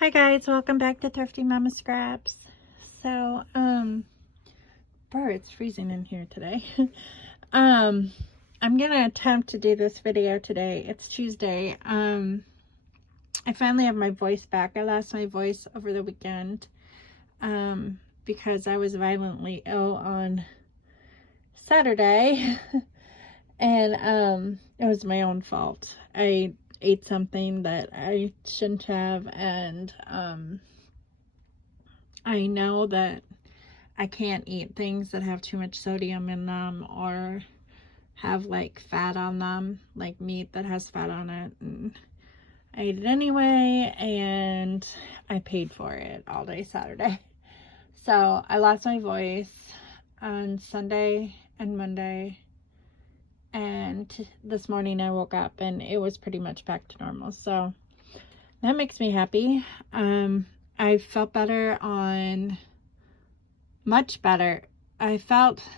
Hi guys, welcome back to Thrifty Mama Scraps. So, it's freezing in here today. I'm gonna attempt to do this video today. It's Tuesday. I finally have my voice back. I lost my voice over the weekend, because I was violently ill on Saturday, and, it was my own fault. I ate something that I shouldn't have, and I know that I can't eat things that have too much sodium in them or have like fat on them, like meat that has fat on it, and I ate it anyway, and I paid for it all day Saturday. So I lost my voice on Sunday and Monday, and this morning I woke up and it was pretty much back to normal. So that makes me happy. I felt better much better. I felt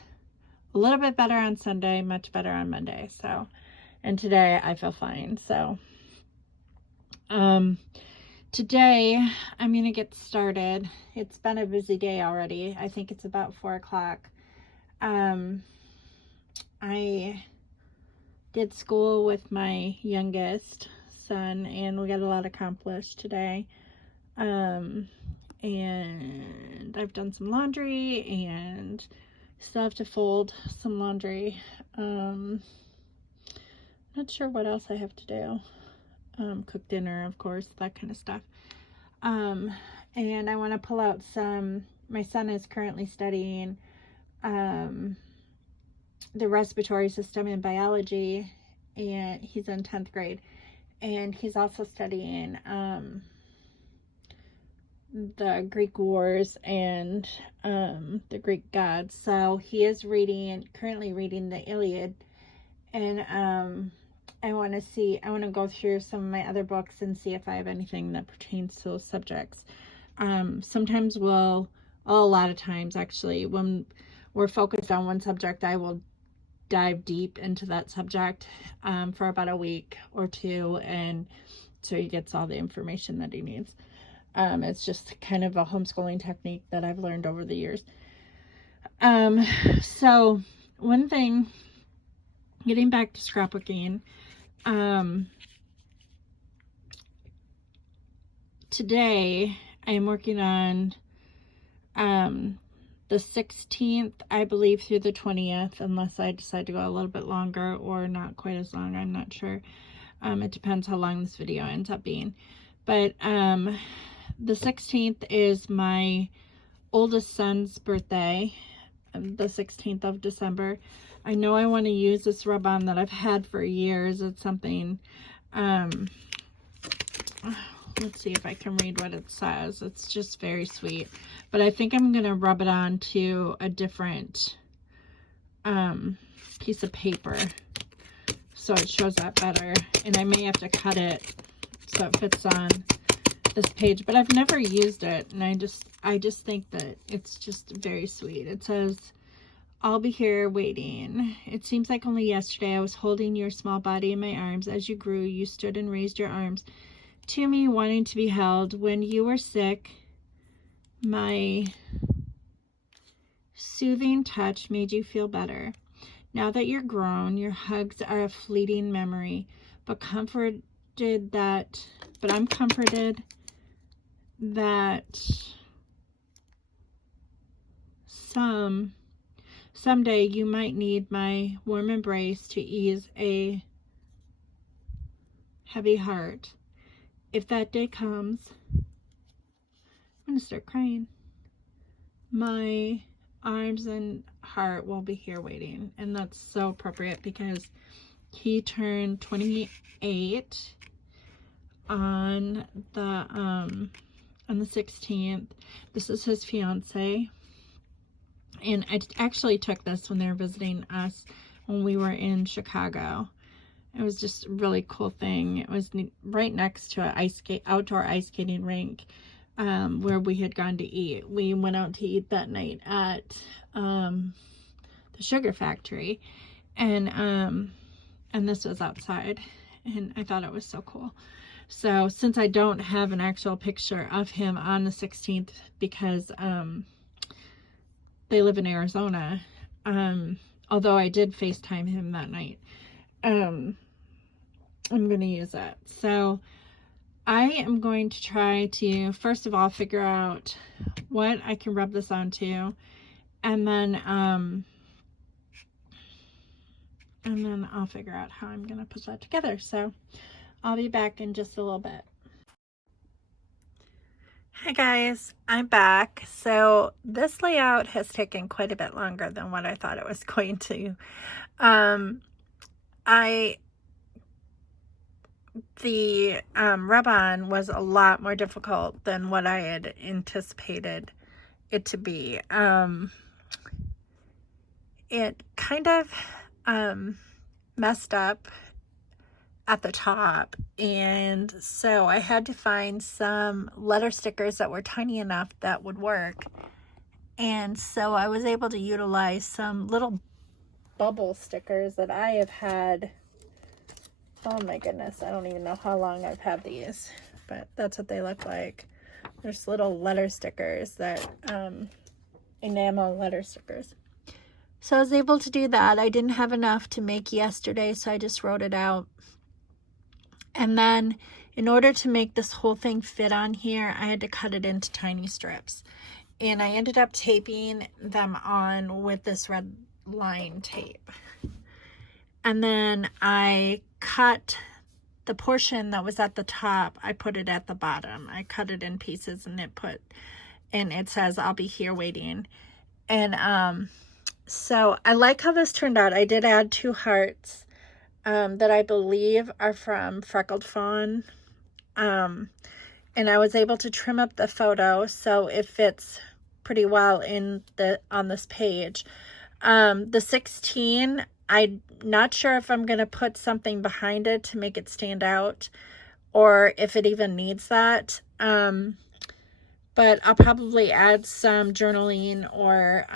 a little bit better on Sunday, much better on Monday. So, and today I feel fine. So, today I'm going to get started. It's been a busy day already. I think it's about 4 o'clock. I did school with my youngest son, and we got a lot accomplished today. And I've done some laundry and still have to fold some laundry. Not sure what else I have to do. Cook dinner, of course, that kind of stuff. And I want to pull out my son is currently studying the respiratory system in biology, and he's in 10th grade, and he's also studying the Greek wars and the Greek gods. So he is currently reading the Iliad, and I want to go through some of my other books and see if I have anything that pertains to those subjects. Sometimes a lot of times actually, when we're focused on one subject, I will dive deep into that subject for about a week or two, and so he gets all the information that he needs. It's just kind of a homeschooling technique that I've learned over the years. So one thing, getting back to scrapbooking, today I am working on the 16th, I believe, through the 20th, unless I decide to go a little bit longer or not quite as long. I'm not sure. It depends how long this video ends up being. But the 16th is my oldest son's birthday, the 16th of December. I know I want to use this rub-on that I've had for years. It's something, let's see if I can read what it says. It's just very sweet. But I think I'm going to rub it on to a different piece of paper so it shows up better. And I may have to cut it so it fits on this page. But I've never used it, and I just think that it's just very sweet. It says, "I'll be here waiting. It seems like only yesterday I was holding your small body in my arms. As you grew, you stood and raised your arms to me, wanting to be held. When you were sick, my soothing touch made you feel better. Now that you're grown, your hugs are a fleeting memory, but I'm comforted that someday you might need my warm embrace to ease a heavy heart. If that day comes," I'm going to start crying, "my arms and heart will be here waiting." And that's so appropriate because he turned 28 on the 16th. This is his fiance, and I actually took this when they were visiting us when we were in Chicago. It was just a really cool thing. It was right next to an outdoor ice skating rink, where we had gone to eat. We went out to eat that night at the Sugar Factory, and this was outside, and I thought it was so cool. So since I don't have an actual picture of him on the 16th because they live in Arizona, although I did FaceTime him that night, I'm going to use that. So I am going to try to, first of all, figure out what I can rub this onto, and then I'll figure out how I'm going to put that together. So I'll be back in just a little bit. Hi guys, I'm back. So this layout has taken quite a bit longer than what I thought it was going to. The rub-on was a lot more difficult than what I had anticipated it to be. It kind of messed up at the top, and so I had to find some letter stickers that were tiny enough that would work. And so I was able to utilize some little bubble stickers that I have had. Oh my goodness, I don't even know how long I've had these, but that's what they look like. There's little letter stickers that, enamel letter stickers. So I was able to do that. I didn't have enough to make yesterday, so I just wrote it out. And then in order to make this whole thing fit on here, I had to cut it into tiny strips. And I ended up taping them on with this red line tape. And then I cut the portion that was at the top, I put it at the bottom. I cut it in pieces, and it says, "I'll be here waiting." And so I like how this turned out. I did add 2 hearts that I believe are from Freckled Fawn. And I was able to trim up the photo so it fits pretty well on this page. The 16, I'm not sure if I'm going to put something behind it to make it stand out, or if it even needs that. But I'll probably add some journaling or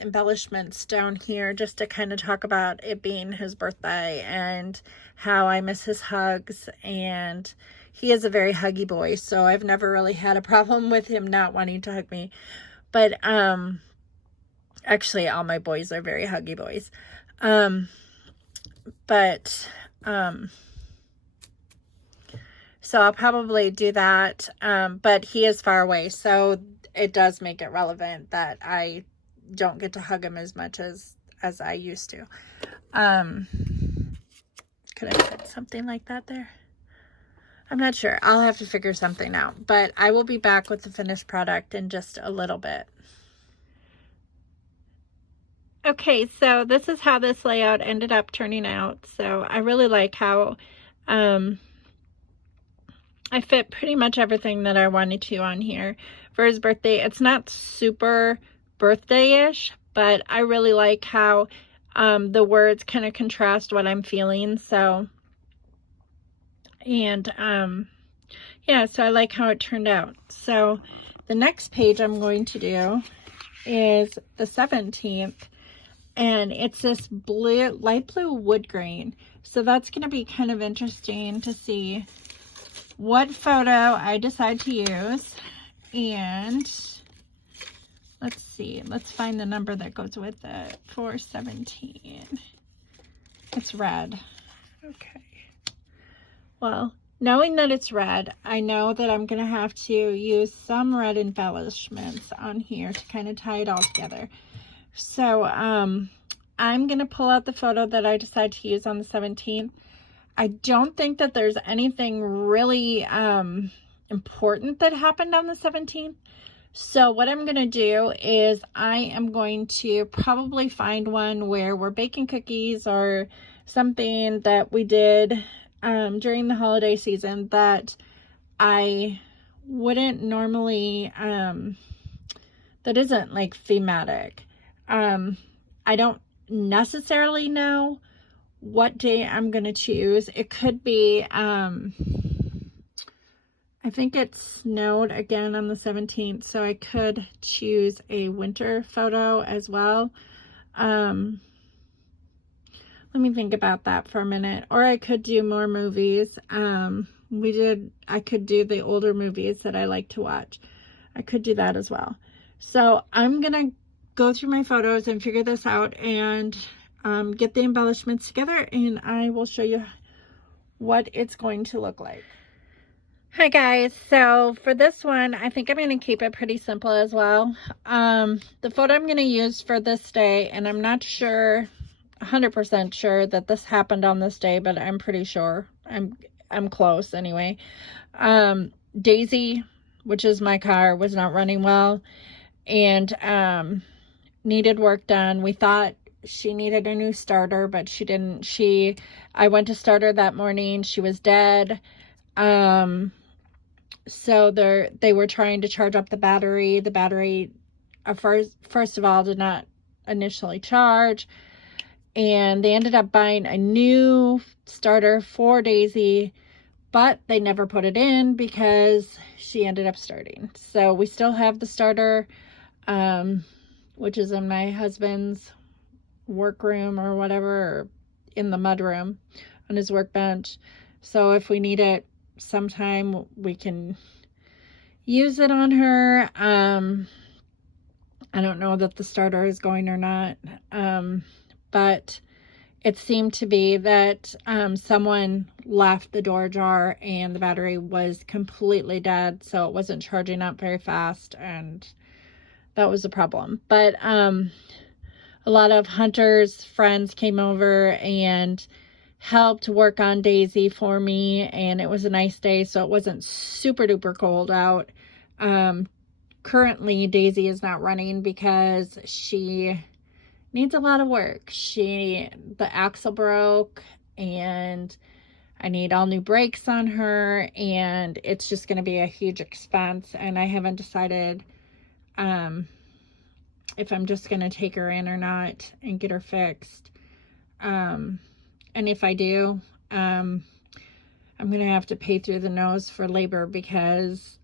embellishments down here just to kind of talk about it being his birthday and how I miss his hugs. And he is a very huggy boy, so I've never really had a problem with him not wanting to hug me. But actually, all my boys are very huggy boys. So I'll probably do that, but he is far away, so it does make it relevant that I don't get to hug him as much as I used to. Could I put something like that there? I'm not sure. I'll have to figure something out, but I will be back with the finished product in just a little bit. Okay, so this is how this layout ended up turning out. So I really like how I fit pretty much everything that I wanted to on here for his birthday. It's not super birthday-ish, but I really like how the words kind of contrast what I'm feeling. So, and yeah, so I like how it turned out. So the next page I'm going to do is the 17th, and it's this blue, light blue wood grain. So that's going to be kind of interesting to see what photo I decide to use. And let's see, let's find the number that goes with it. 417. It's red. Okay. Well, knowing that it's red, I know that I'm going to have to use some red embellishments on here to kind of tie it all together. So I'm going to pull out the photo that I decide to use on the 17th. I don't think that there's anything really important that happened on the 17th. So what I'm going to do is I am going to probably find one where we're baking cookies or something that we did during the holiday season that I wouldn't normally, that isn't like thematic. I don't necessarily know what day I'm going to choose. It could be, I think it snowed again on the 17th, so I could choose a winter photo as well. Let me think about that for a minute. Or I could do more movies. I could do the older movies that I like to watch. I could do that as well. So I'm going to go through my photos and figure this out and get the embellishments together, and I will show you what it's going to look like. Hi guys, so for this one, I think I'm going to keep it pretty simple as well. The photo I'm going to use for this day, and I'm not sure, 100% sure that this happened on this day, but I'm pretty sure. I'm close anyway. Daisy, which is my car, was not running well and needed work done. We thought she needed a new starter, but she didn't. I went to start her that morning. She was dead. So they were trying to charge up the battery. The battery, first of all, did not initially charge. And they ended up buying a new starter for Daisy, but they never put it in because she ended up starting. So we still have the starter, which is in my husband's workroom or whatever, or in the mudroom on his workbench. So if we need it sometime, we can use it on her. I don't know that the starter is going or not, but it seemed to be that someone left the door ajar and the battery was completely dead, so it wasn't charging up very fast, and that was a problem. But a lot of Hunter's friends came over and helped work on Daisy for me, and it was a nice day, so it wasn't super duper cold out. Currently Daisy is not running because she needs a lot of work. The axle broke, and I need all new brakes on her, and it's just going to be a huge expense, and I haven't decided if I'm just going to take her in or not and get her fixed. And if I do, I'm going to have to pay through the nose for labor because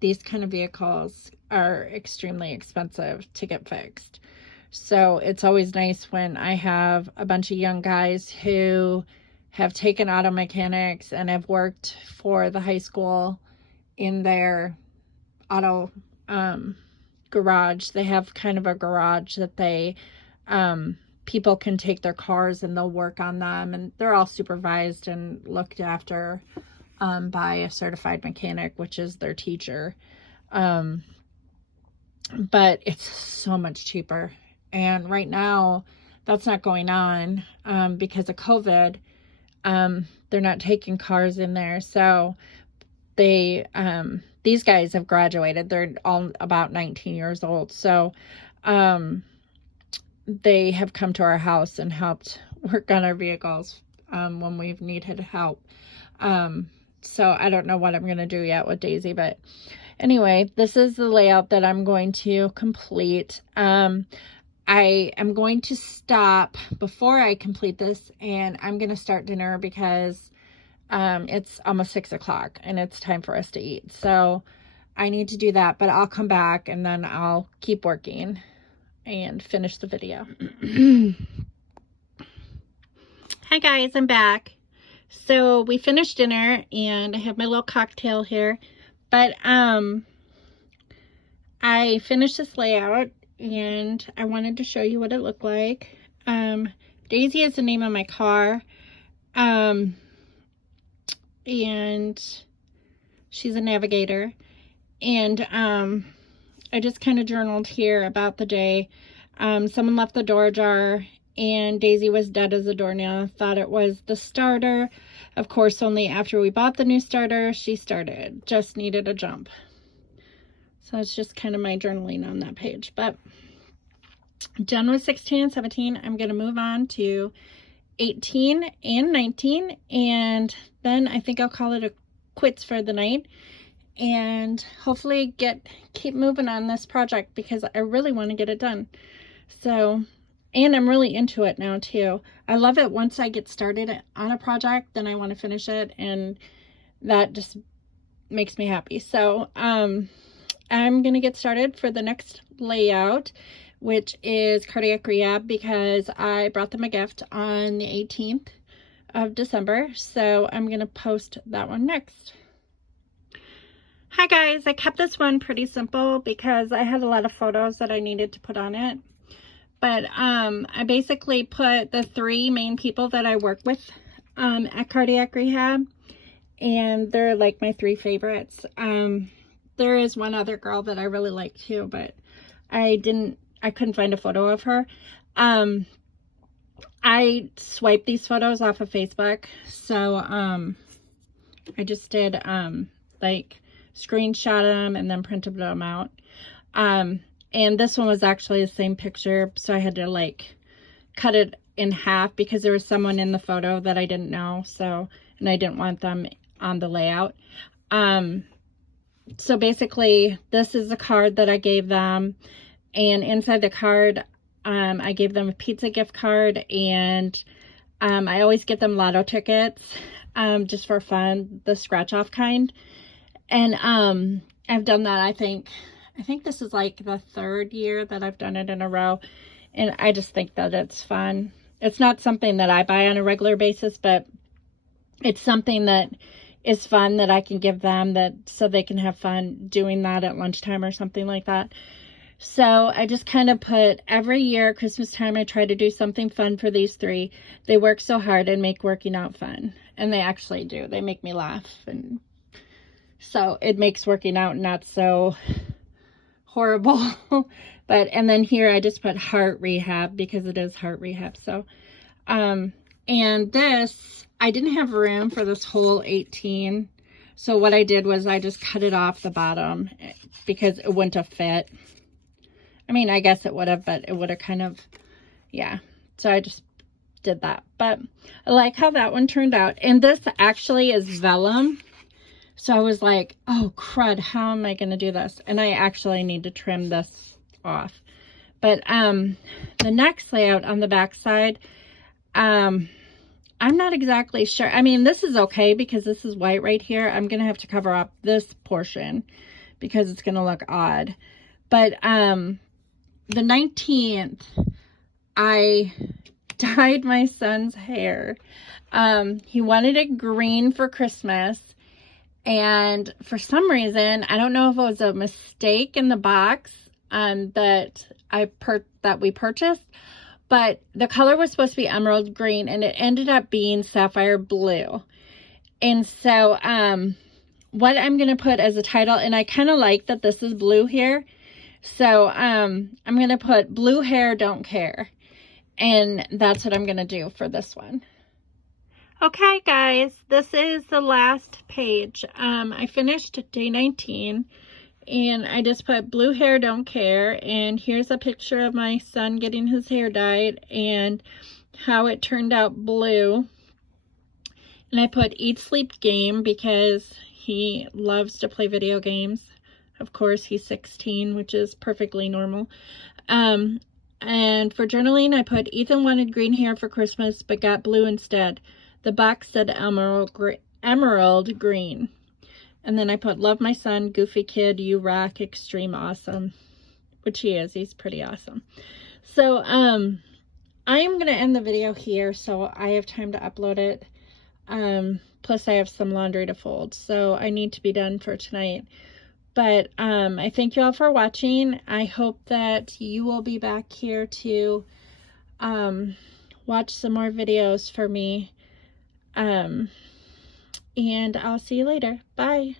these kind of vehicles are extremely expensive to get fixed. So it's always nice when I have a bunch of young guys who have taken auto mechanics and have worked for the high school in their auto garage. They have kind of a garage that they people can take their cars and they'll work on them, and they're all supervised and looked after by a certified mechanic, which is their teacher. But it's so much cheaper, and right now that's not going on because of COVID. They're not taking cars in there, so these guys have graduated. They're all about 19 years old, so they have come to our house and helped work on our vehicles when we've needed help. So I don't know what I'm going to do yet with Daisy, but anyway, this is the layout that I'm going to complete. I am going to stop before I complete this, and I'm going to start dinner because it's almost 6 o'clock and it's time for us to eat. So I need to do that, but I'll come back and then I'll keep working and finish the video. Hi guys, I'm back. So we finished dinner and I have my little cocktail here, but I finished this layout and I wanted to show you what it looked like. Daisy is the name of my car, and she's a Navigator, and I just kind of journaled here about the day. Someone left the door ajar and Daisy was dead as a doornail. Thought it was the starter. Of course, only after we bought the new starter, she started. Just needed a jump. So it's just kind of my journaling on that page. But done with 16 and 17. I'm going to move on to 18 and 19. And then I think I'll call it a quits for the night. And hopefully keep moving on this project because I really want to get it done. So, and I'm really into it now too. I love it once I get started on a project, then I want to finish it, and that just makes me happy. So, I'm going to get started for the next layout, which is cardiac rehab, because I brought them a gift on the 18th of December, so I'm going to post that one next. Hi guys, I kept this one pretty simple because I had a lot of photos that I needed to put on it. But I basically put the 3 main people that I work with at cardiac rehab, and they're like my 3 favorites. There is one other girl that I really like too, but I couldn't find a photo of her. I swiped these photos off of Facebook, so I just did like screenshot them and then printed them out. And this one was actually the same picture, so I had to like cut it in half because there was someone in the photo that I didn't know, so, and I didn't want them on the layout. So basically this is the card that I gave them, and inside the card I gave them a pizza gift card, and I always get them lotto tickets just for fun, the scratch off kind. And I've done that, I think this is like the 3rd year that I've done it in a row, and I just think that it's fun. It's not something that I buy on a regular basis, but it's something that is fun that I can give them, that so they can have fun doing that at lunchtime or something like that. So I just kind of put, every year Christmas time I try to do something fun for these 3. They work so hard and make working out fun, and they actually do. They make me laugh, and so it makes working out not so horrible. But, and then here I just put heart rehab because it is heart rehab. So and this, I didn't have room for this whole 18, so what I did was I just cut it off the bottom because it wouldn't have fit. I mean, I guess it would have, but it would have kind of, yeah, so I just did that. But I like how that one turned out, and this actually is vellum. So I was like, oh crud, how am I going to do this? And I actually need to trim this off. But the next layout on the back side, I'm not exactly sure. I mean, this is okay because this is white right here. I'm going to have to cover up this portion because it's going to look odd. But the 19th, I dyed my son's hair. He wanted it green for Christmas. And for some reason, I don't know if it was a mistake in the box that we purchased, but the color was supposed to be emerald green, and it ended up being sapphire blue. And so what I'm going to put as a title, and I kind of like that this is blue here, so I'm going to put blue hair don't care, and that's what I'm going to do for this one. Okay guys, this is the last page. I finished day 19, and I just put blue hair don't care, and here's a picture of my son getting his hair dyed and how it turned out blue. And I put eat sleep game because he loves to play video games. Of course, he's 16, which is perfectly normal. And for journaling, I put Ethan wanted green hair for Christmas but got blue instead. The box said emerald green. And then I put love my son, goofy kid, you rock, extreme awesome. Which he is. He's pretty awesome. So I am going to end the video here so I have time to upload it. Plus I have some laundry to fold, so I need to be done for tonight. But I thank you all for watching. I hope that you will be back here to watch some more videos for me. And I'll see you later. Bye.